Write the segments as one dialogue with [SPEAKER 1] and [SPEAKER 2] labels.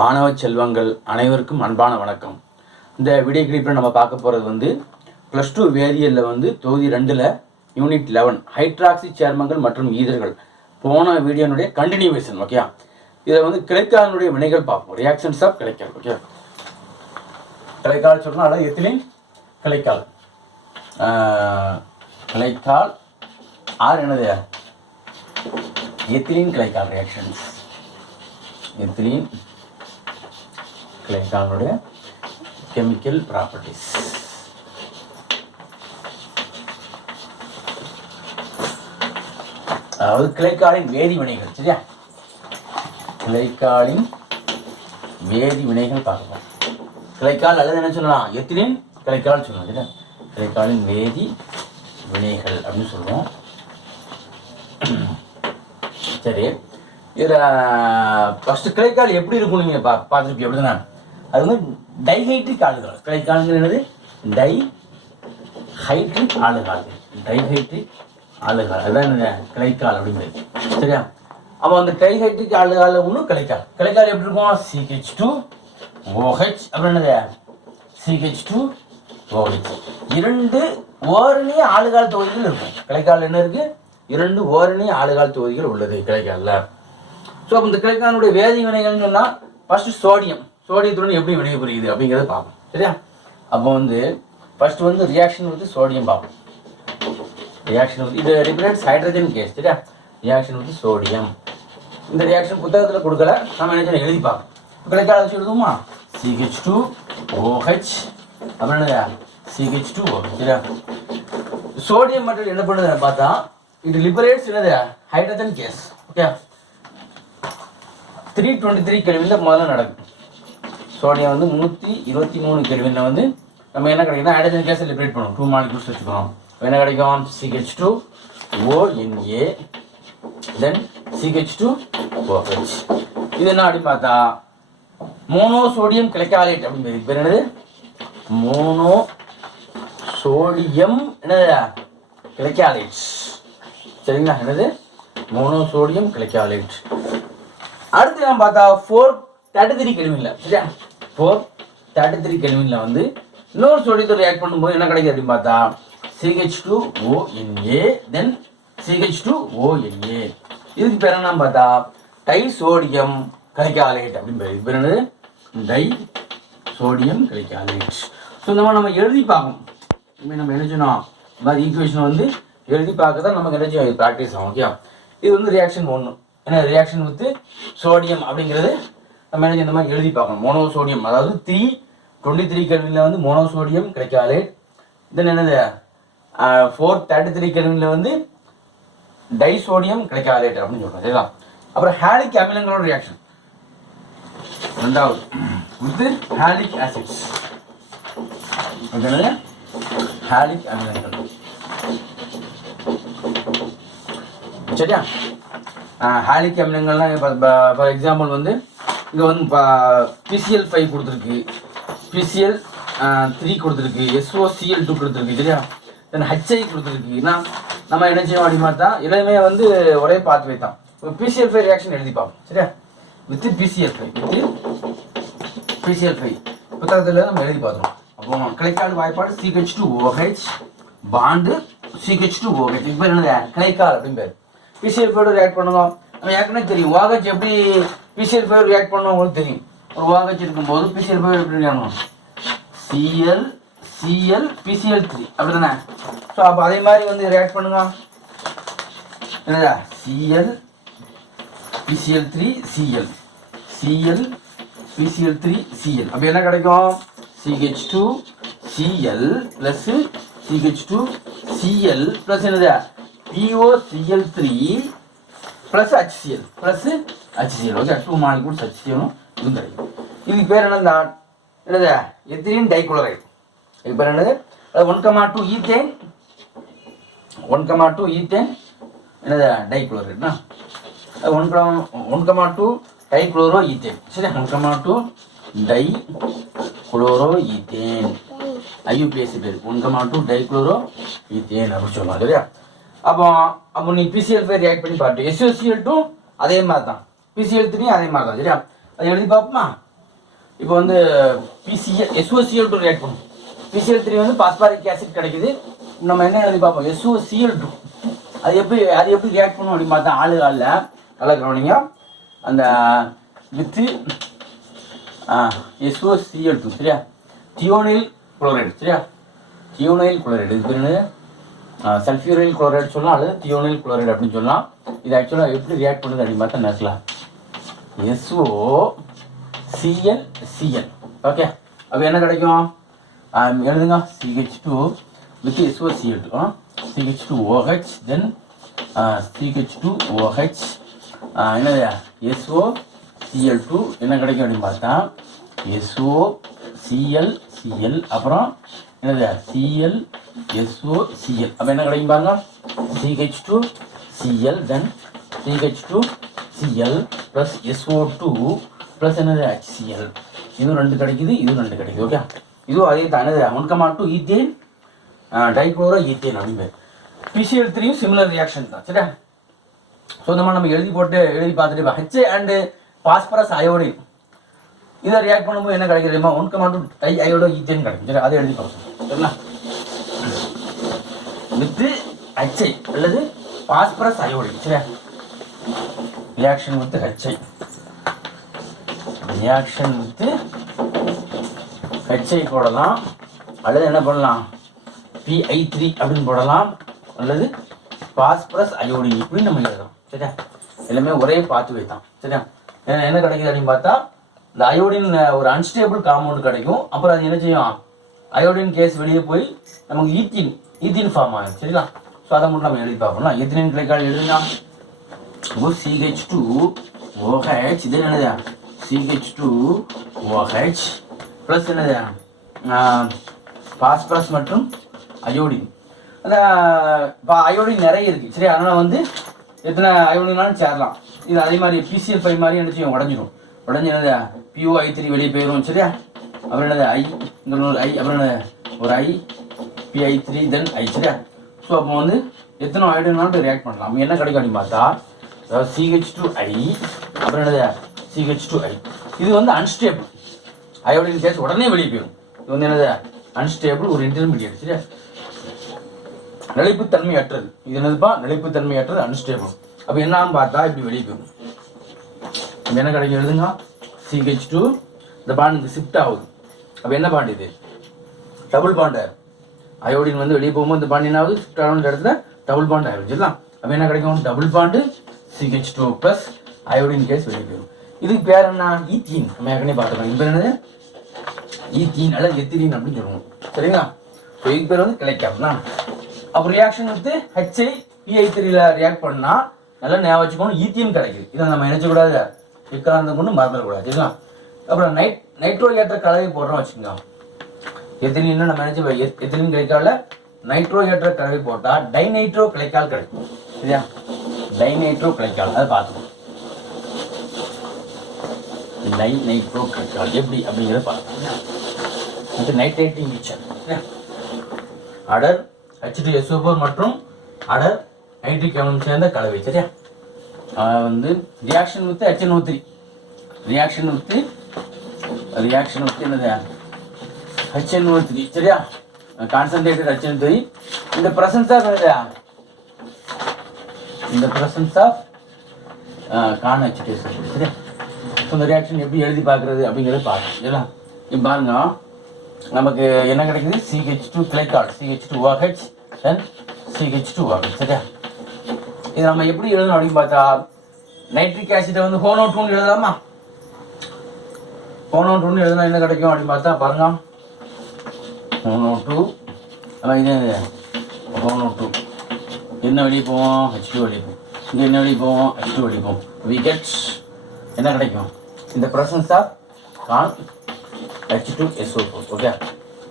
[SPEAKER 1] மாணவ செல்வங்கள் அனைவருக்கும் அன்பான வணக்கம். இந்த வீடியோ கிளிப்பில் நம்ம பார்க்க போகிறது வந்து ப்ளஸ் டூ வேதியியலில் வந்து தொகுதி ரெண்டில் யூனிட் லெவன் ஹைட்ராக்சி சேர்மங்கள் மற்றும் ஈதர்கள். போன வீடியோனுடைய கண்டினியூவேஷன் ஓகே இதில் வந்து கிடைக்காதனுடைய வினைகள் பார்ப்போம். ரியாக்ஷன்ஸ் ஆஃப் கிடைக்காது ஓகே கிளைக்கால் சொன்னால் அதாவது எத்திலின்? கிளைக்கால். கிளைக்கால் ஆர் என்னது? எத்திலின் கிளைக்கால் ரியாக்ஷன்ஸ் எத்திலின் கிளைக்காலுடைய கெமிக்கல் ப்ராப்பர்ட்டிஸ் அதாவது கிளைக்காலின் வேதி வினைகள் சரியா? கிளைக்காலின் வேதி வினைகள் பார்க்கலாம். கிளைக்கால் அல்லது என்ன சொல்லலாம்? எத்தினின் கிளைக்கால் சொல்லலாம் சரியா? கிளைக்காலின் வேதி வினைகள் அப்படின்னு சொல்லுவோம் சரி. இதில் ஃபஸ்ட்டு கிளைக்கால் எப்படி இருக்கும் நீங்கள் பா பார்த்துருப்பீங்க எப்படி தானே அது வந்து டைஹைட்ரிக் ஆளுகள். கிளைக்காலுங்கிறது என்னது? டை ஹைட்ரிக் ஆளுகால் டைஹைட்ரிக் ஆளுகால் அதுதான் என்ன கிளைக்கால் அப்படிங்கிறது சரியா? அப்போ அந்த டைஹைட்ரிக் ஆளுகால் ஒன்றும் கிளைக்கால் கிளைக்கால் எப்படி இருக்கும்? சிஹெச் டூ ஓஹெச் அப்படின்னது சிஹெச் டூ ஓஹெச் இரண்டு ஓரணி ஆளுகால் தொகுதிகள் இருக்கும். கிளைக்கால் என்ன இருக்குது இரண்டு ஓரணி ஆளுகால் தொகுதிகள் உள்ளது கிளைக்காலில் ஸோ இந்த கிளைக்கானுடைய வேதி வினைகள்னு சொன்னால் ஃபஸ்ட்டு சோடியம் சோடியத்துடன் எப்படி வினை புரியுது அப்படிங்கிறத பார்ப்போம். சரியா? அப்போ வந்து ஃபர்ஸ்ட் வந்து ரியாக்ஷன் வந்து சோடியம் பார்ப்போம். ரியாக்ஷன் வந்து இது ரிப்ரேட்ஸ் ஹைட்ரஜன் கேஸ் சரியா? ரியாக்ஷன் வந்து சோடியம் இந்த ரியாக்ஷன் புத்தகத்தில் கொடுக்கல. நம்ம என்ன எழுதி பார்ப்போம். கிடைக்காத வச்சு எழுதுவோமா சிஹெச் டூ ஓஹெச் அப்படின்னா சிஹெச் டூ சரியா? சோடியம் மெட்டல் என்ன பண்ணுது பார்த்தா இது லிபரேட்ஸ் என்னது? Hydrogen gas okay three twenty three கெல்வினில் முதல்ல நடக்கும் சோடியம் வந்து முந்நூற்றி இருபத்தி மூணு கெல்வினில் வந்து? நம்ம என்ன கிடைக்குன்னா ஹைட்ரஜன் கேஸ் லிபரேட் பண்ணுவோம் டூ மாலிகூல்ஸ் வச்சுக்கணும். என்ன கிடைக்கும்? CH two ONA then CH two OH இது என்ன அப்படின்னு பார்த்தா மோனோ சோடியம் கிளைக்காலேட் அப்படின்னு பேர். என்னது? மோனோ சோடியம் என்னது? கிளைக்காலேட் சரிங்களா? என்னது? மோனோசோடியம் கிளைக்காலேட் அடுத்து நம்ம பார்த்தா ஃபோர் தேர்ட்டி த்ரீ சரியா? ஃபோர் தேர்ட்டி த்ரீ கெல்வினில் வந்து இன்னொரு சோடியத்தை ரியாக்ட் பண்ணும்போது என்ன கிடைக்குது அப்படின்னு பார்த்தா CH two ONA then CH two ONA இதுக்கு பேர் என்ன பார்த்தா டை சோடியம் கலிக்காலேட் அப்படின்னு பேர். இது பேர் என்னது? டை சோடியம் கலிக்காலேட் ஸோ இந்த மாதிரி நம்ம எழுதி பார்க்கணும். நம்ம என்ன செய்யணும்? இந்த மாதிரி ஈக்குவேஷன் வந்து எழுதி பார்க்க தான் நமக்கு என்ன செய்யும்? ப்ராக்டிஸ் ஆகும் ஓகே இது வந்து ரியாக்ஷன் ஒன்று ஏன்னா ரியாக்ஷன் வித் சோடியம் அப்படிங்கிறது நம்ம இந்த மாதிரி எழுதி பார்க்கணும். மோனோசோடியம் அதாவது த்ரீ டுவெண்ட்டி த்ரீ கெல்வினில் வந்து மோனோசோடியம் கிடைக்காலேட் தென் என்னது? ஃபோர் தேர்ட்டி த்ரீ கெல்வினில் வந்து டைசோடியம் கிடைக்காலேட் அப்படின்னு சொல்கிறோம் சரிங்களா? அப்புறம் ஹேலிக் அமிலங்களோட ரியாக்ஷன் ரெண்டாவது வித் ஹேலிக் ஆசிட்ஸ் என்னது? ஹேலிக் அமிலங்கள். சரியா? ஹேலிக் அமிலங்கள்லாம் ஃபார் எக்ஸாம்பிள் வந்து இங்கே வந்து பிசிஎல் ஃபைவ் கொடுத்துருக்கு. பிசிஎல் த்ரீ கொடுத்துருக்கு. எஸ்ஓசிஎல் டூ கொடுத்துருக்கு சரியா? தென் ஹெச்ஐ கொடுத்துருக்கு. ஏன்னா நம்ம என்ன செய்வோம் மாதிரி தான் எல்லாமே வந்து ஒரே பாத்வே தான். பிசிஎல் ஃபைவ் ரியாக்ஷன் எழுதி பார்ப்போம் சரியா? With PCL five with PCL five புத்தகத்தில் நம்ம எழுதி பார்த்துருவோம். அப்போ கிளைக்கால் வாய்ப்பாடு CH two OH bond CH two OH இப்போ என்னது? கிளைக்கால் அப்படின்னு பேர். பிசிஎல் ஃபைவ் ரியாக்ட் பண்ணுவோம் நம்ம ஏற்கனவே தெரியும். ஓஹெச் எப்படி பிசிஎல் ஃபைவ் ரியாக்ட் பண்ண உங்களுக்கு தெரியும். ஒரு ஓஹெச் இருக்கும்போது பிசிஎல் ஃபைவ் எப்படி react CL CL PCL three அப்படி தானே ஸோ அப்போ அதே மாதிரி வந்து ரியாக்ட் பண்ணுங்க. என்னதா? CL PCL three CL CL PCL three CL அப்போ என்ன கிடைக்கும்? CH two CL plus CH two CL plus என்னது? PO CL three plus HCL plus HCL okay two molecules ஹச்சிஎலும் இதுவும் கிடைக்கும் இதுக்கு பேர் என்னது என்னது எத்திரின் டைகுளரைட் இதுக்கு பேர் என்னது one comma two ethane one comma two ethane என்னது டைகுளரைட்னா one comma one comma two dichloro ethane சரி one comma two dichloro ethane IUPAC பேர் one comma two dichloro ethane அப்படின்னு சொல்லுவாங்க சரியா அப்போ அப்போ நீ பிசிஎல் ஃபைவ் ரியாக்ட் பண்ணி பாட்டு எஸ்ஓசிஎல் டூ அதே மாதிரி தான் பிசிஎல் த்ரீ அதே மாதிரி தான் சரியா? அதை எழுதி பார்ப்போமா? இப்போ வந்து பிசிஎல் எஸ்ஓசிஎல் டூ ரியாக்ட் பண்ணும் பிசிஎல் த்ரீ வந்து பாஸ்பாரிக் ஆசிட் கிடைக்குது. நம்ம என்ன எழுதி பார்ப்போம்? எஸ்ஓசிஎல் டூ அது எப்படி அது எப்படி ரியாக்ட் பண்ணும் அப்படின்னு பார்த்தா ஆளு ஆளில். நல்லா கவனிங்க. அந்த வித்து எஸ்ஓசிஎல் டூ சரியா? தியோனில் குளோரைடு சரியா? தியோனைல் குளோரைடு இது பேர் சல்ஃபியூரைல் குளோரைடு சொல்லலாம் அல்லது தியோனைல் குளோரைடு அப்படின்னு சொல்லலாம் இது ஆக்சுவலாக எப்படி ரியாக்ட் பண்ணுது அப்படின்னு பார்த்தா நினைக்கலாம் எஸ்ஓ சிஎல் சிஎல் ஓகே அப்போ என்ன கிடைக்கும்? எழுதுங்க. CH two with SO CL two CH two OH then CH two OH என்னது? எஸ்ஓ சிஎல் டூ என்ன கிடைக்கும் அப்படின்னு பார்த்தா எஸ்ஓ சிஎல் சிஎல் அப்புறம் என்னது? சிஎல் எஸ்ஓ சிஎல் அப்போ என்ன கிடைக்கும் பாருங்க? CH two CL then CH two CL plus SO two plus என்னது? ஹெச்சிஎல் இதுவும் ரெண்டு கிடைக்குது இதுவும் ரெண்டு கிடைக்குது ஓகே இதுவும் அதே தான். என்னது? One comma two ethane dichloro ethane அப்படின்னு பிசிஎல் த்ரீயும் சிமிலர் ரியாக்ஷன் தான் சரியா? சொந்தமாக நம்ம எழுதி போட்டு எழுதி பார்த்துட்டு ஹெச் அண்டு பாஸ்பரஸ் அயோடின் இதை ரியாக்ட் பண்ணும்போது என்ன கிடைக்குதுமா one comma di iodo ethane கிடைக்கும். சரி அதை எழுதி பார்க்கணும் சரிங்களா? வித்து ஹெச்ஐ அல்லது பாஸ்பரஸ் அயோடின் சரியா? Reaction with HI reaction with HI போடலாம். அல்லது என்ன பண்ணலாம்? பிஐ த்ரீ அப்படின்னு போடலாம். அல்லது பாஸ்பரஸ் அயோடின் இப்படின்னு நம்ம எழுதலாம். சரியா? எல்லாமே ஒரே பார்த்து வைத்தான் சரியா? என்ன கிடைக்குது அப்படின்னு பார்த்தா இந்த அயோடின் ஒரு அன்ஸ்டேபிள் காம்பவுண்ட் கிடைக்கும். அப்புறம் அது என்ன செய்யும்? அயோடின் கேஸ் வெளியே போய் நமக்கு ஈத்தின் ஈத்தின் ஃபார்ம் ஆகும் சரிங்களா? ஸோ அதை மட்டும் நம்ம எழுதி பார்ப்போம்னா ஈத்தீன் கிளைக்கால் எழுதுங்க ஓ சிஹெச் டூ ஓஹெச் இது என்னது? சிஹெச் டூ ஓஹெச் ப்ளஸ் என்னது? பாஸ்பரஸ் மற்றும் அயோடின் அந்த இப்போ அயோடின் நிறைய இருக்குது சரி அதனால் வந்து எத்தனை அயோடினாலும் சேரலாம். இது அதே மாதிரி பிசிஎல் ஃபைவ் மாதிரி என்ன செய்யும்? உடஞ்சிடும் உடனே என்னது? பியூ ஐ த்ரீ வெளியே போயிடும் சரியா? அப்புறம் என்னது? ஐ இந்த ஒரு ஐ அப்புறம் என்னது? ஒரு ஐ பிஐ த்ரீ தென் ஐ சரியா? ஸோ அப்போ வந்து எத்தனை அயோடினாலும் ரியாக்ட் பண்ணலாம். நம்ம என்ன கிடைக்கும் அப்படின்னு பார்த்தா? அதாவது சிஹெச் டூ ஐ அப்புறம் என்னது? சிஹெச் டூ ஐ இது வந்து அன்ஸ்டேபிள் அயோடின் கேஸ் உடனே வெளியே போயிடும் இது வந்து என்னது? அன்ஸ்டேபிள் ஒரு இன்டர்மீடியட் சரியா? நிலைப்புத்தன்மையற்றது. இது என்னதுப்பா? நிலைப்புத்தன்மையற்றது அன்ஸ்டேபிள் அப்போ என்னான்னு பார்த்தா இப்படி வெளியே போயிடும் என்ன கிடைக்கும் எழுதுங்க? சிஹெச் டூ இந்த பாண்ட் இங்கே ஷிஃப்ட் ஆகுது. அப்போ என்ன பாண்ட் இது? டபுள் பாண்டு அயோடின் வந்து வெளியே போகும்போது இந்த பாண்ட் என்ன ஆகுது? ஷிஃப்ட் ஆகுன்ற இடத்துல டபுள் பாண்ட் ஆயிடும் இல்லை அப்போ என்ன கிடைக்கும் double bond CH two plus iodine gas வெளியே போயிடும் இதுக்கு பேர் என்ன? ஈத்தீன். நம்ம ஏற்கனவே பார்த்துக்கலாம் இப்போ என்னது? ஈத்தீன் அல்லது எத்திரீன் அப்படின்னு சொல்லுவோம். சரிங்களா? ஸோ இதுக்கு பேர் வந்து கிடைக்காதுனா அப்போ ரியாக்ஷன் வந்து ஹெச்ஐ பிஐ த்ரீல ரியாக்ட் பண்ணால் நல்லா ஞாபகம் வச்சுக்கணும். ஈத்தியம் கிடைக்குது. இதை நம்ம நினைச்சக்கூடாது எக்காரணம் கொண்டு மறந்துடக்கூடாது சரிங்களா? அப்புறம் நைட் நைட்ரோ ஏற்ற கலவை போடுறோம் வச்சுக்கோங்க. எத்திலின்னு நம்ம நினைச்சு எத்திலின் கிடைக்கால நைட்ரோ ஏற்ற கலவை போட்டால் டைநைட்ரோ கிளைக்கால் கிடைக்கும் சரியா? டைநைட்ரோ கிளைக்கால் அதை பார்த்துக்கணும் டைநைட்ரோ கிளைக்கால் எப்படி? அப்படிங்கிறத பார்த்துக்கணும் இது நைட்ரேட்டிங் மிக்சர் அடர் H2SO4 மற்றும் அடர் நைட்ரிக் அமிலம் சேர்ந்த கலவை சரியா? வந்து reaction with HNO3 three reaction with reaction with என்னது HNO3 த்ரீ சரியா கான்சன்ட்ரேட்டட் HNO3 த்ரீ இந்த பிரசன்ஸ் ஆஃப் என்னது இந்த பிரசன்ஸ் ஆஃப் கான் ஹெச்டிஎஸ் சரியா ஸோ இந்த ரியாக்ஷன் எப்படி எழுதி பார்க்குறது அப்படிங்கிறத பார்க்கணும் சரியா இப்போ பாருங்க நமக்கு என்ன கிடைக்குது CH two glycol CH two OH then CH two OH சரியா இது நம்ம எப்படி எழுதணும் அப்படின்னு பார்த்தா நைட்ரிக் ஆசிட்டை வந்து ஹோனோ டூன்னு எழுதலாமா ஹோனோ டூன்னு எழுதுனா என்ன கிடைக்கும் அப்படின்னு பார்த்தா பாருங்க. ஹோனோ டூ அதான் இது. ஹோனோ டூ என்ன வெளியே போவோம்? ஹெச் டூ இங்கே என்ன வெளியே போவோம்? ஹெச் டூ வெளியே வி என்ன கிடைக்கும்? இந்த presence of conc H two SO four okay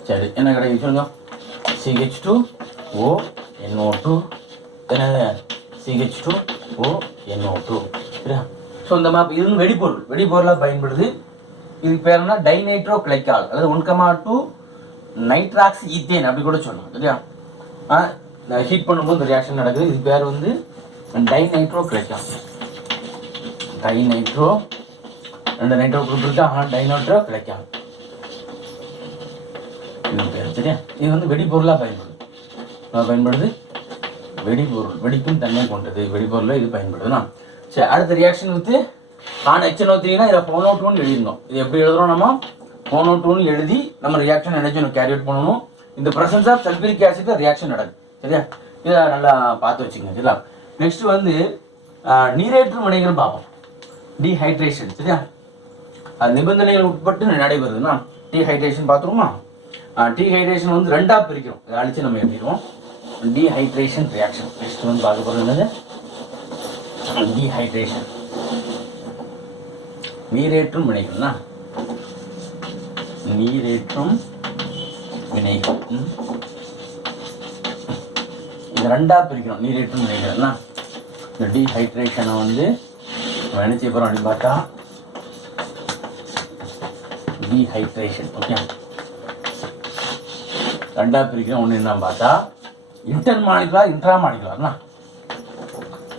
[SPEAKER 1] சரி. என்ன கிடைக்கும் சொல்லுங்க. CH two O NO two என்னது? CH two O NO two சரியா? ஸோ இந்த மாதிரி இது வந்து வெடிபொருள் வெடிபொருளாக பயன்படுது இதுக்கு பேர் என்ன? டைநைட்ரோ கிளைக்கால் அதாவது one comma two nitrox ethane அப்படி கூட சொல்லலாம் சரியா? ஹீட் பண்ணும்போது இந்த ரியாக்ஷன் நடக்குது. இது பேர் வந்து டைநைட்ரோ கிளைக்கால் டைநைட்ரோ ரெண்டு நைட்ரோ குரூப் இருக்குது ஆனால் டைநைட்ரோ கிளைக்கால் இது பேர் சரியா? இது வந்து வெடிபொருளாக பயன்படுது. பயன்படுது வெடிபொருள் வெடிக்கும் தன்மை கொண்டது. வெடிபொருளில் இது பயன்படுதுண்ணா சரி அடுத்த ரியாக்ஷன் வித்து ஆன் எக்ஷன் த்ரீனா இதை ஃபோன் அவுட் ஒன் எழுதிருந்தோம் இது எப்படி எழுதுறோம் நம்ம? ஃபோன் அவுட் எழுதி நம்ம ரியாக்ஷன் எனர்ஜி கேரி அவுட் பண்ணணும். இந்த presence of sulphuric acid reaction நடக்குது. சரியா? இதை நல்லா பார்த்து வச்சுக்கோங்க. சரியா? நெக்ஸ்ட் வந்து நீரேற்று வினைகள் பார்ப்போம். டீஹைட்ரேஷன் சரியா? அது நிபந்தனைகள் உட்பட்டு நடைபெறுதுன்னா டீஹைட்ரேஷன் பார்த்துருமா டீஹைட்ரேஷன் வந்து ரெண்டாக பிரிக்கிறோம். இதை அழிச்சு நம்ம எழுதிடுவோம். டீஹைட்ரேஷன் ரியாக்ஷன் நெக்ஸ்ட் வந்து பார்க்க போகிறது என்னது? டீஹைட்ரேஷன் நீரேற்றும் வினைகள்னா? நீரேற்றும் வினைகள் இந்த இது ரெண்டா பிரிக்கிறோம் நீரேற்றும் வினைகள்னா இந்த டீஹைட்ரேஷனை வந்து நம்ம என்ன செய்ய போகிறோம் அப்படின்னு பார்த்தா டீஹைட்ரேஷன் ஓகே ரெண்டா பிரிக்கிறோம் ஒன்று என்ன பார்த்தா இன்டர் மாலிகுலா இன்ட்ரா மாலிகுலார்னா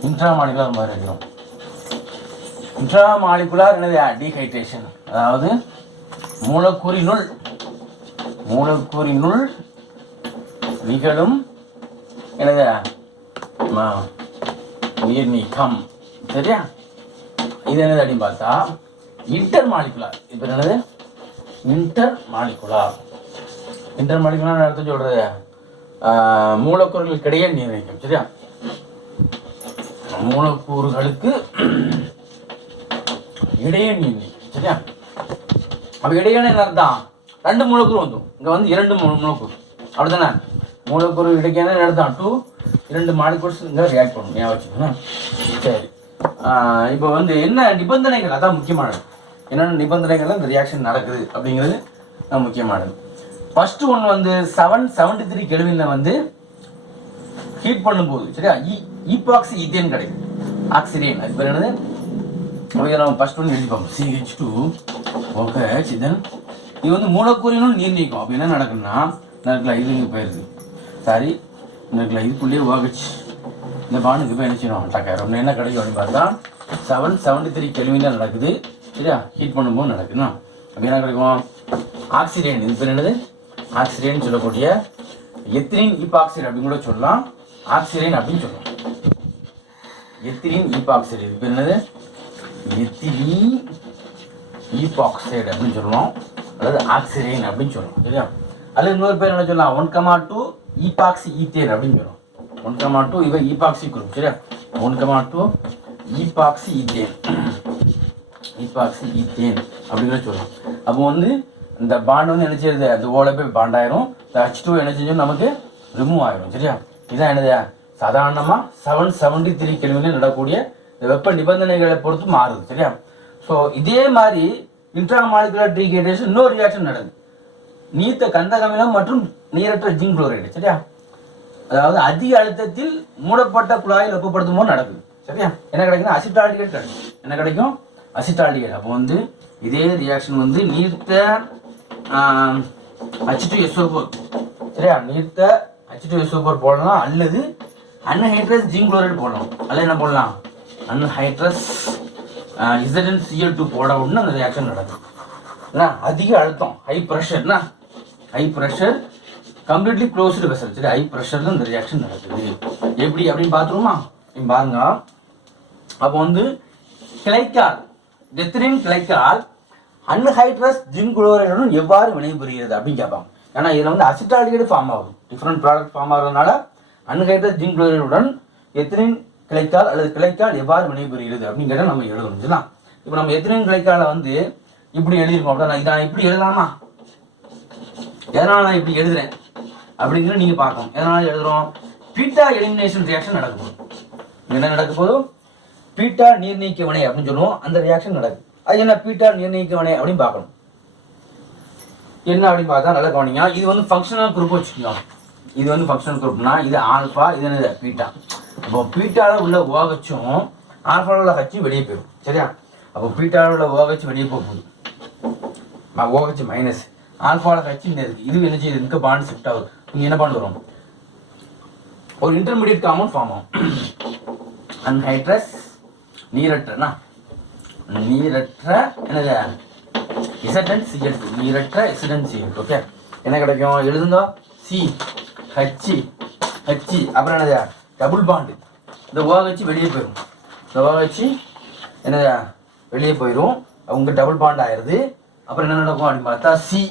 [SPEAKER 1] இன்ட்ரா மாலிகுலார் மாதிரி இருக்கிறோம் இன்ட்ரா மாலிகுலார் என்னது டீஹைட்ரேஷன் அதாவது மூலக்கூறினுள் மூலக்கூறினுள் நிகழும் என்னது உயிர் நீக்கம் சரியா? இது என்னது அப்படின்னு பார்த்தா இன்டர் மாலிகுலார் இப்போ என்னது? இன்டர் மாலிகுலார் இன்டர் மாலிகுலார் அடுத்து சொல்றது மூலக்கூறுகளுக்கிடையே நீர் நீக்கம் சரியா? மூலக்கூறுகளுக்கு இடையன் சரியா? அப்போ இடையன் என்ன அர்த்தம்? ரெண்டு மூலக்கூறு வந்துடும் இங்கே வந்து இரண்டு மூணு மூலக்கூறு. அப்படிதானே மூலக்கூறு இடைக்கான அர்த்தம். டூ இரண்டு மாலிகூல்ஸ் இங்கே ரியாக்ட் பண்ணும் ஏன் வச்சுக்கணும் சரி. இப்போ வந்து என்ன நிபந்தனைகள்? அதான் முக்கியமானது. என்னென்ன நிபந்தனைகள் இந்த ரியாக்ஷன் நடக்குது அப்படிங்கிறது முக்கியமானது. ஃபர்ஸ்ட் ஒன் வந்து செவன் செவன்டி த்ரீ கெழுவினில் வந்து ஹீட் பண்ணும்போது சரியா? இ ஈபாக்சி ஈத்தேன் கிடைக்கும் ஆக்சிடேன் அது பேர் என்னது? ஓகே நம்ம ஃபர்ஸ்ட் ஒன் எழுதிப்போம் சிஹெச் டூ ஓகே சிதன் இது வந்து மூலக்கூறினும் நீர் நீக்கும். அப்போ என்ன நடக்குன்னா நடக்கல இது இங்கே சாரி நடக்கல இதுக்குள்ளேயே ஓகச்சு இந்த பானுக்கு போய் என்ன செய்யணும்? அட்டாக் என்ன கிடைக்கும் அப்படின்னு பார்த்தா செவன் செவன்டி த்ரீ கெல்வின் நடக்குது. சரியா? ஹீட் பண்ணும்போது நடக்குதுன்னா அப்போ என்ன கிடைக்கும்? ஆக்சிடென்ட் இது பேர் என்னது? ஆக்சிடென்ட் சொல்லக்கூடிய எத்திரின் ஈபாக்சைடு அப்படின்னு கூட சொல்லலாம். ஆக்சிடென்ட் அப்படின்னு சொல்லலாம். எத்திரின் ஈபாக்சைடு இது பேர் என்னது? எத்திலீன் ஈபாக்சைடு அப்படின்னு சொல்லுவோம். அதாவது ஆக்சிஜன் அப்படின்னு சொல்லுவோம். சரியா? அல்லது இன்னொரு பேர் என்ன சொல்லலாம்? One comma two epoxy ethane அப்படின்னு சொல்லுவோம். ஒன் கமா டூ இவை ஈபாக்சி குரூப் சரியா? One comma two epoxy ethane epoxy ethane அப்படிங்கிற சொல்லலாம் அப்போ வந்து இந்த பாண்ட் வந்து என்ன செய்யுது? அந்த ஓலை போய் பாண்ட் ஆயிரும். இந்த ஹச் டூ என்ன செஞ்சோம் நமக்கு ரிமூவ் ஆயிரும். சரியா? இதான் என்னது? சாதாரணமாக செவன் செவன்டி த்ரீ கிலோமீட்டர் நடக்கூடிய வெப்ப நிபந்தனைகளை பொறுத்து மாறுது சரியா? ஸோ இதே மாதிரி இன்ட்ராமாலிகுலர் டீகேடேஷன் இன்னொரு ரியாக்ஷன் நடக்குது. நீர்த்த கந்தக அமிலம் மற்றும் நீரற்ற ஜிங்க் குளோரைடு சரியா? அதாவது அதிக அழுத்தத்தில் மூடப்பட்ட குழாயில் வெப்பப்படுத்தும் போது நடக்குது சரியா? என்ன கிடைக்குன்னா அசிட்டால்டிகேட் கிடைக்கும் என்ன கிடைக்கும்? அசிட்டால்டிகேட். அப்போ வந்து இதே ரியாக்ஷன் வந்து நீர்த்த ஹச் டு எஸ்ஓ ஃபோர் சரியா? நீர்த்த ஹச் டூ எஸ் ஃபோர் போடலாம் அல்லது அன்ஹைட்ரஸ் ஜிங்க் குளோரைடு போடலாம். அல்ல என்ன போடலாம்? அன்ஹைட்ரஸ் இசடன் சிஎல் டூ போட உடனே அந்த ரியாக்ஷன் நடக்கும். என்ன அதிக அழுத்தம் high ப்ரெஷர்னா high pressure completely closed vessel சரி ஹை ப்ரெஷரில் இந்த ரியாக்ஷன் நடக்குது. எப்படி அப்படின்னு பார்த்துருமா நீங்க பாருங்க. அப்போ வந்து கிளைக்கால் டெத்ரின் கிளைக்கால் அன்ஹைட்ரஸ் ஜிங்குளோரைடுடன் எவ்வாறு வினைபுரிகிறது அப்படின்னு கேட்பாங்க. ஏன்னா இதில் வந்து அசிட்டால்டிகேட் ஃபார்ம் ஆகும் டிஃப்ரெண்ட் ப்ராடக்ட் ஃபார்ம் ஆகிறதுனால அன்ஹைட்ரஸ் ஜிங்க் குளோரைடுடன் எத்திரின் கிளைத்தால் அல்லது கிளைக்கால் எவ்வாறு வினைபுரிகிறது அப்படின்னு கேட்டால் நம்ம எழுதணும் சரிங்களா? இப்போ நம்ம எத்திரின் கிளைக்கால வந்து இப்படி எழுதியிருக்கோம் அப்படின்னா இதை நான் இப்படி எழுதலாமா? எதனால் நான் இப்படி எழுதுறேன்? அப்படிங்கிற நீங்கள் பார்க்கணும். எதனால் எழுதுறோம்? பீட்டா எலிமினேஷன் ரியாக்ஷன் நடக்க என்ன நடக்க போதும் பீட்டா நீர்நீக்க வினை அப்படின்னு சொல்லுவோம். அந்த ரியாக்ஷன் நடக்குது. அது என்ன? பீட்டா நீர்நீக்க வினை அப்படின்னு பார்க்கணும். என்ன அப்படின்னு பார்த்தா நல்லா கவனிங்க. இது வந்து ஃபங்க்ஷனல் குரூப் வச்சுக்கோங்க. இது வந்து ஃபங்க்ஷனல் குரூப்னா இது ஆல்ஃபா இது என்னது? பீட்டா அப்போ பீட்டாவில் உள்ள ஓகச்சும் ஆல்ஃபாவில் உள்ள ஹச்சும் வெளியே போயிடும். சரியா? அப்போ பீட்டாவில் உள்ள ஓகச்சு வெளியே போக போகுது ஓகச்சு மைனஸ் ஆல்ஃபாவில் ஹச்சு இந்த இருக்குது இது என்ன செய்யுது? இருக்க பாண்ட் ஷிஃப்ட் ஆகுது. இங்கே என்ன பாண்ட் வரும்? ஒரு இன்டர்மீடியட் காமன் ஃபார்ம் ஆகும். அன்ஹைட்ரஸ் நீரற்றனா நீரற்ற என்னது? இசடன் சிஎல் நீரற்ற இசடன் சிஎல் ஓகே என்ன கிடைக்கும்? எழுதுங்க. சி ஹச்சி ஹச்சி அப்புறம் என்னது? டபுள் பாண்டு இந்த ஓஹெச் வெளியே போயிடும் இந்த ஓஹெச் என்னது? வெளியே போயிடும் அவங்க டபுள் பாண்ட் ஆயிடுது. அப்புறம் என்ன நடக்கும் அப்படின்னு பார்த்தா சி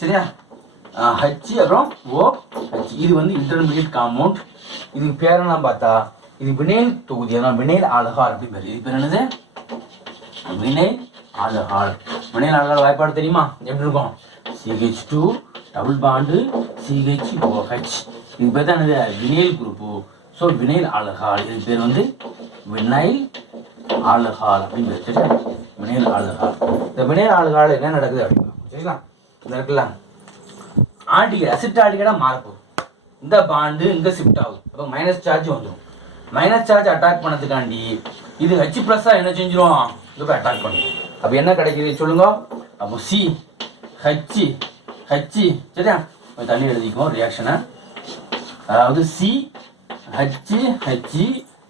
[SPEAKER 1] சரியா? ஹச் அப்புறம் ஓ ஹச் இது வந்து இன்டர்மீடியட் காம்பவுண்ட் இதுக்கு பேர் என்ன பார்த்தா இது வினைல் தொகுதி அதான் வினைல் ஆல்கஹால் அப்படின்னு பேர். இது பேர் என்னது? Vinyl alcohol. வினைல் ஆல்கஹால் வாய்ப்பாடு தெரியுமா? எப்படி இருக்கும்? CH two double bond CH OH. இது பேர் தான் என்னது? Vinyl group so vinyl alcohol இது பேர் வந்து வினைல் ஆல்கஹால் அப்படின்னு பேர் சரியா வினைல் ஆல்கஹால் இந்த வினைல் ஆல்கஹால் என்ன நடக்குது அப்படின்னு சரிங்களா இந்த இருக்குல்ல ஆல்டிகேட் அசிட் ஆல்டிகேடாக மாறப்போகுது இந்த பாண்டு இங்கே ஷிஃப்ட் ஆகுது அப்போ மைனஸ் சார்ஜ் வந்துடும் மைனஸ் சார்ஜ் அட்டாக் பண்ணதுக்காண்டி இது ஹெச் ப்ளஸ்ஸாக என்ன செஞ்சிடும் இது போய் அட்டாக் பண்ணும். அப்போ என்ன கிடைக்குது? சொல்லுங்க. அப்போ சி ஹச் ஹச் சரியா? கொஞ்சம் தள்ளி எழுதிக்குவோம் ரியாக்ஷனை அதாவது சி ஹச் ஹச்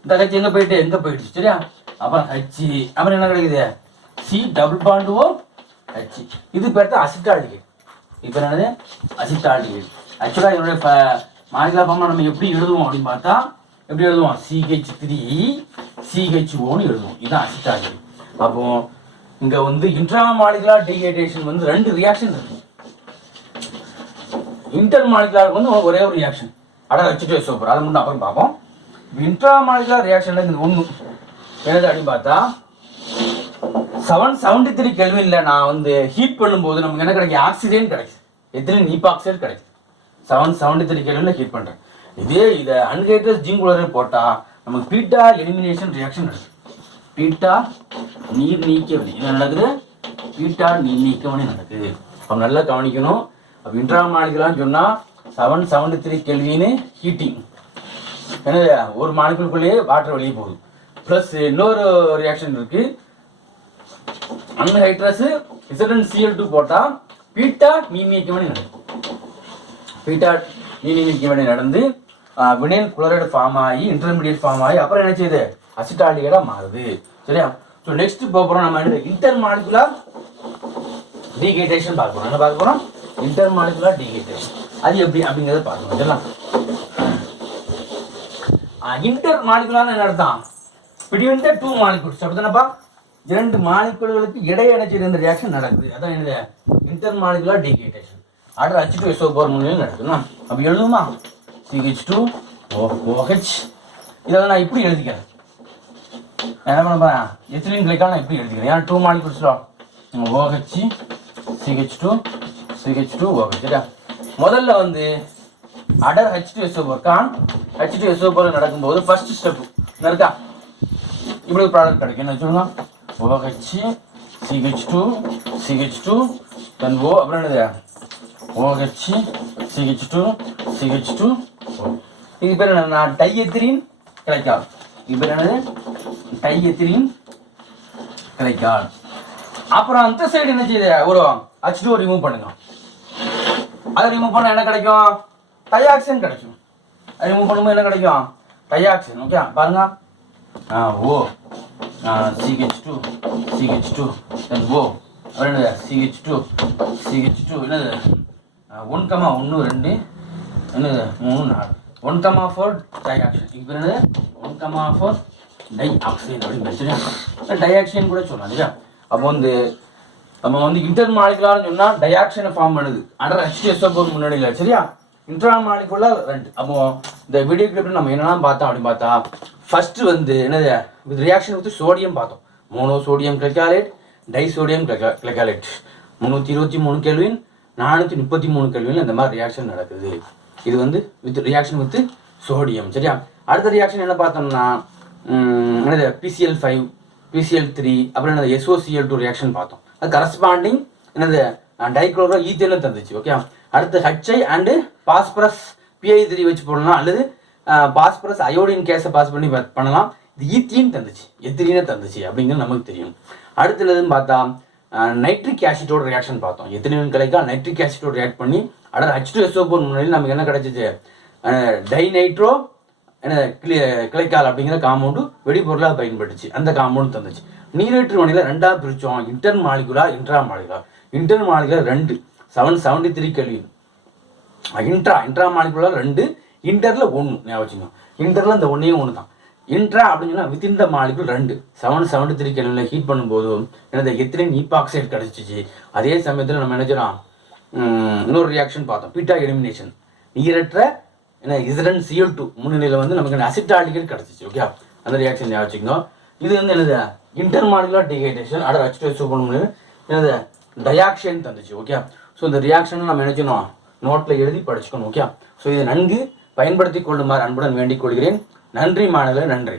[SPEAKER 1] இந்த ஹச்சு எங்கே போயிட்டு? எங்கே போயிடுச்சு சரியா? அப்புறம் ஹச் அப்புறம் என்ன கிடைக்குது? C double bond O? H இது பேர் தான் அசிட்டால்டிகேட். இப்போ என்னது? அசிட்டால்டிகேட். ஆக்சுவலாக இதனுடைய மாலிகுலர் ஃபார்ம் நம்ம எப்படி எழுதுவோம் அப்படின்னு பார்த்தா எப்படி எழுதுவோம்? சிஹெச் த்ரீ சிஹெச் ஓன்னு எழுதுவோம். இதுதான் அசிட்டால்டிகேட். அப்போது இங்கே வந்து இன்ட்ரா மாலிகுலா டீஹைட்ரேஷன் வந்து ரெண்டு ரியாக்ஷன் இருக்குது இன்டர் மாலிகுலாருக்கு வந்து ஒரே ஒரு ரியாக்ஷன் அட வச்சுட்டு சூப்பர் அதை மட்டும் அப்புறம் பார்ப்போம். இன்ட்ரா மாலிகுலர் ரியாக்ஷன் ஒன்று என்னது அப்படின்னு பார்த்தா செவன் செவன்டி த்ரீ கெல்வினில் நான் வந்து ஹீட் பண்ணும்போது நமக்கு என்ன கிடைக்கும் ஆக்சிஜன் கிடைக்கும் எத்திலின் ஈபாக்சைடு கிடைக்கும் செவன் செவன்டி த்ரீ கெல்வினில் ஹீட் பண்ணுறேன் இதே இதை அன்ஹைட்ரஸ் ஜிங்குலர் போட்டால் நமக்கு பீட்டா எலிமினேஷன் ரியாக்ஷன் நடக்குது. பீட்டா நீர் நீக்க வினை என்ன நடக்குது? பீட்டா நீர் நீக்க வினை நடக்குது. அப்போ நல்லா கவனிக்கணும். அப்போ இன்ட்ராமாலிகலான்னு சொன்னால் செவன் செவன்டி த்ரீ கெல்வின்னு ஹீட்டிங் என்ன ஒரு மாலிகுலுக்குள்ளேயே வாட்டர் வெளியே போகுது. ப்ளஸ் இன்னொரு ரியாக்ஷன் இருக்குது அன்ஹைட்ரஸ் இசடன் சிஎல் டூ போட்டால் பீட்டா நீர்நீக்க வினை நடக்கும். பீட்டா நீர்நீக்க வினை நடந்து வினைல் குளோரைடு ஃபார்ம் ஆகி இன்டர்மீடியட் ஃபார்ம் ஆகி அப்புறம் என்ன செய்யுது? அசிட்டாலிகடாக மாறுது. சரியா? ஸோ நெக்ஸ்ட் போகிறோம் நம்ம இன்டர் மாலிகுலர் டீகேட்டேஷன் பார்க்க போகிறோம் என்ன பார்க்க போகிறோம் இன்டர் மாலிகுலர் டீகேட்டேஷன் அது எப்படி? அப்படிங்கிறத பார்க்கணும். சரிங்களா இன்டர் மாலிகுலார் என்ன அர்த்தம்? பிடிவந்த டூ மாலிகுல்ஸ் அப்படிதானப்பா இரண்டு மாலிகுல்களுக்கு இடையிடைச்சு இருந்த ரியாக்ஷன் நடக்குது. அதான் என்னது? Inter molecular dehydration order H two SO four மூலியம் நடக்குதுண்ணா அப்போ எழுதுமா? சிஹெச் டூ ஓ ஓஹெச் இதெல்லாம் நான் இப்படி எழுதிக்கிறேன். என்ன பண்ண போகிறேன் எத்திலின் கிளைக்கால் நான் இப்படி எழுதிக்கிறேன். ஏன்னா டூ மாலிகுல்ஸ்லாம் OH CH two CH two OH சரியா? முதல்ல வந்து அடர் H two SO conc H two SO four நடக்கும்போது ஃபர்ஸ்ட் ஸ்டெப் இருக்கா? இப்படி ஒரு ப்ராடக்ட் கிடைக்கும். என்ன சொல்லுங்க? OH CH two CH two then O அப்புறம் என்னது? OH CH two CH two இது பேர் என்ன நான் டைஎத்திரின் கிடைக்காது இது பேர் என்னது? டையத்திரின் கிடைக்காது அப்புறம் அந்த சைடு என்ன செய்யுது? ஒரு ஹச் டூ ரிமூவ் பண்ணுங்க. அதை ரிமூவ் பண்ணால் என்ன கிடைக்கும்? டயாக்சின் கிடைக்கும் அதை ரிமூவ் பண்ணும்போது என்ன கிடைக்கும்? டயாக்சின் ஓகே பாருங்க. ஆ O. CH two CH two then O. என்னது? சிஹெச் டூ சிஹெச் டூ என்னது? ஒன் கமா ஒன்று ரெண்டு என்னது? மூணு நாலு. ஒன் கமா ஃபோர் டயாக்சின் இப்போ என்னது? One comma four di oxide அப்படின்னு பிரச்சனை டயாக்சின் கூட சொல்லலாம் இல்லையா அப்போ வந்து நம்ம வந்து இன்டர் மாலிகுலார்னு சொன்னால் டயாக்சினை ஃபார்ம் பண்ணுது. அடர் ஹெச்டிஎஸ்ஓ முன்னாடியில் சரியா? இன்ட்ரா மாலிகுலர் ரெண்டு அப்போ இந்த வீடியோ கிளிப்பில் நம்ம என்னெல்லாம் பார்த்தோம் அப்படின்னு பார்த்தா ஃபஸ்ட்டு வந்து என்னது? வித் ரியாக்ஷன் வித் சோடியம் பார்த்தோம். Mono sodium glycolate di sodium glycolate முந்நூற்றி இருபத்தி மூணு கேள்வின் நானூற்றி முப்பத்தி மூணு கேள்வியில் இந்த மாதிரி ரியாக்ஷன் நடக்குது. இது வந்து வித் ரியாக்ஷன் வித் சோடியம் சரியா? அடுத்த ரியாக்ஷன் என்ன பார்த்தோம்னா என்னது? பிசிஎல் ஃபைவ் பிசிஎல் த்ரீ அப்புறம் என்னது? எஸ்ஓசிஎல் டூ ரியாக்ஷன் பார்த்தோம். கரஸ்பாண்டிங் என்னது டைக்ளோரோ ஈத்தேனும் தந்துச்சு ஓகே அடுத்து HI and phosphorus PI three வச்சு போடலாம் அல்லது பாஸ்பரஸ் அயோடின் கேஸை பாஸ் பண்ணி பண்ணலாம். இது ஈத்தியும் தந்துச்சு எத்திரினே தந்துச்சு அப்படிங்கிறது நமக்கு தெரியும். அடுத்து பார்த்தா நைட்ரிக் ஆசிட்டோட ரியாக்ஷன் பார்த்தோம். எத்திரின் கிடைக்கா நைட்ரிக் ஆசிட்டோட ரியாக்ட் பண்ணி அடர் ஹச் டூ எஸ்ஓ போர் முன்னாடி நமக்கு என்ன கிடைச்சிச்சு? டைநைட்ரோ என்ன கிளி கிளைக்கால் அப்படிங்கிற காம்பவுண்டு வெடிபொருளாக பயன்பட்டுச்சு. அந்த காம்பவுண்ட் தந்துச்சு. நீரேற்று வினையில் ரெண்டாக பிரித்தோம் இன்டர் மாலிகுலா இன்ட்ரா மாலிகுலா இன்டர் மாலிகுலர் ரெண்டு. செவன் செவன்டி த்ரீ கேள்வி இன்ட்ரா இன்ட்ரா மாலிகுலர் ரெண்டு. இன்டரில் ஒன்று ஞாபகம் வச்சுக்கோங்க. இன்டரில் இந்த ஒன்றையும் ஒன்று தான் இன்ட்ரா அப்படின்னு சொன்னால் வித்தின் த மாலிகுல் ரெண்டு. செவன் செவன்டி த்ரீ கேள்வியில் ஹீட் பண்ணும்போது எனது எத்திலின் ஈபாக்சைடு கிடச்சிச்சு. அதே சமயத்தில் நம்ம என்ன செய்யலாம் இன்னொரு ரியாக்ஷன் பார்த்தோம். பீட்டா எலிமினேஷன் நீரற்ற என்ன இசரன் சிஎல் டூ முன்னிலையில் வந்து நமக்கு அசிட்டாலிகேட் கிடச்சிச்சு. ஓகே அந்த ரியாக்ஷன் ஞாபகம் இது வந்து என்னது? இன்டர்மாலிகுலர் டிஹைட்ரேஷன் அட ஹெச் சூப்பர் என்னது டயாக்ஷன் தந்துச்சு ஓகே ஸோ இந்த ரியாக்ஷனை நம்ம என்ன செய்யணும்? நோட்டில் எழுதி படிச்சுக்கணும் ஓகே ஸோ இதை நன்கு பயன்படுத்தி கொள்ளுமாறு அன்புடன் வேண்டிக் கொள்கிறேன். நன்றி மாணவர்களே நன்றி.